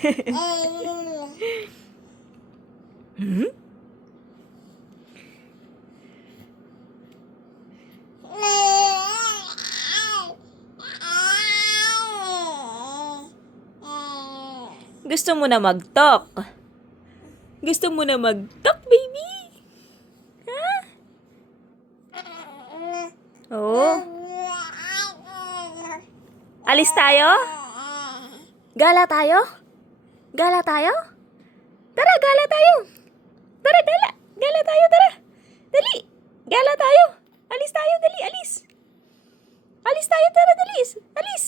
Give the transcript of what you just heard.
Hmm? Gusto mo na mag-talk? Gusto mo na mag-talk, baby? Ha? Oo. Alis tayo? Gala tayo? Gala tayo? Tara, gala tayo. Tara, gala. Gala tayo, tara. Dali. Gala tayo. Alis tayo, dali, alis. Alis tayo, tara, dali. Alis.